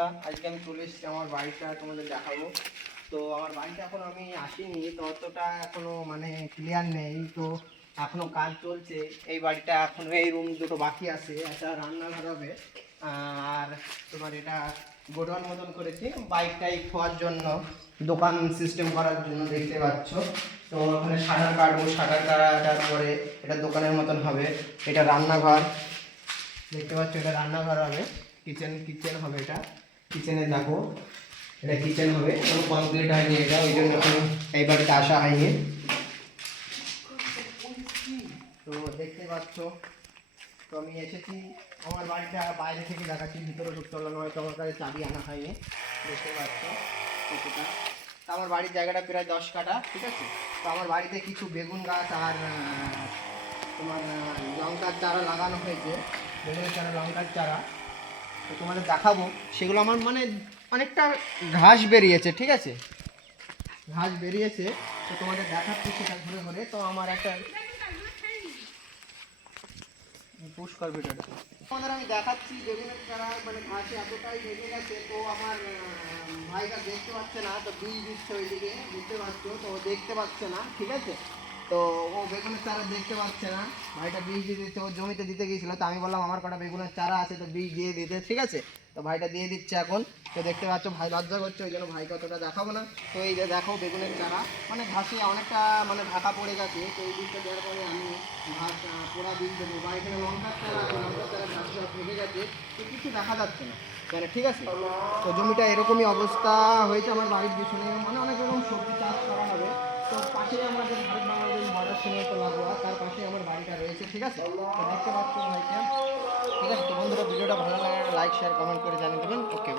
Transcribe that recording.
বন্ধুরা, আজকে আমি চলে এসেছি আমার বাড়িটা তোমাদের দেখাবো। তো আমার বাড়িটা এখন আমি আসিনি, তো অতটা এখনো মানে ক্লিয়ার নেই, তো এখনো কাজ চলছে। এই বাড়িটা এখনো এই রুম দুটো বাকি আছে, একটা রান্নাঘর হবে আর তোমার এটা গোডাউন মতন করেছি বাইক টাইক থোয়ার জন্য, দোকান সিস্টেম করার জন্য দেখতে পাচ্ছ। তো ওখানে শাটার কাটবো, শাটার কাটার পরে এটা দোকানের মতন হবে। এটা রান্নাঘর দেখতে পাচ্ছ, এটা রান্নাঘর হবে, কিচেন হবে, এটা কিচেনে দেখো, এটা কিচেন হবে, কোনো কমপ্লিট হয়নি এটা, ওই জন্য এখন এই বাড়িতে আসা হয়নি। তো দেখতে পাচ্ছ, তো আমি এসেছি আমার বাড়িটা বাইরে থেকে দেখাচ্ছি, ভিতরে ঢুকতে হলো না, হয়তো আমার কাছে চাবি আনা হয়নি, দেখতে পাচ্ছ কতটা। তো আমার বাড়ির জায়গাটা প্রায় 10 কাঠা, ঠিক আছে। তো আমার বাড়িতে কিছু বেগুন গাছ আর তোমার লঙ্কার চারা লাগানো হয়েছে, বেগুনের চারা, লঙ্কার চারা। তো তোমাদের দেখাবো, সেগুলো আমার মানে অনেকটা ঘাস বেরিয়েছে, ঠিক আছে, ঘাস বেরিয়েছে। তো তোমাদের দেখাচ্ছি সেটা ঘুরে ঘুরে। তো আমার একটা পুষ্কর ভিডিওটা তোমাদের আমি দেখাচ্ছি, বেগুনের চারা মানে ঘাসে এতটাই বেড়ে গেছে। তো আমার ভাইটা দেখতে পাচ্ছে না, তো বীজ দিচ্ছে ওইদিকে, বুঝতে পারছো, তো ও দেখতে পাচ্ছে না, ঠিক আছে। তো ও বেগুনের চারা দেখতে পাচ্ছে না, ভাইটা বীজ দিয়ে দিচ্ছে, ও জমিতে দিতে গিয়েছিল। তো আমি বললাম আমার কটা বেগুনের চারা আছে, তো বীজ দিয়ে দিতে, ঠিক আছে। তো ভাইটা দিয়ে দিচ্ছে এখন। তো দেখতে পাচ্ছ ভাই লজ্জা করছে, ওই জন্য ভাইকে অতটা দেখাবো না। তো এই যে দেখো বেগুনের চারা মানে ঘাসে অনেকটা মানে ঢাকা পড়ে গেছে। তো এই দিকটা দেওয়ার পরে আমি ঘাস পোড়া বীজ দেবো, বা এখানে লঙ্কার চারা আছে, লঙ্কার চারা ঘাস সব ভেঙে গেছে, তো কিছু দেখা যাচ্ছে না মানে, ঠিক আছে। তো জমিটা এরকমই অবস্থা হয়েছে আমার বাড়ির পিছনে, মানে অনেক রকম সবজি চাষ করা হবে। তো পাশেই আমাদের ভারত বাংলাদেশ বর্ডার সীমান্ত লাগোয়া, তার পাশে আমার বাড়িটা রয়েছে, ঠিক আছে। তো দেখতে পাচ্ছ ভাইকে, ঠিক আছে। তো বন্ধুরা, ভিডিওটা ভালো লাগে লাইক শেয়ার কমেন্ট করে জানিয়ে দেবেন। ওকে।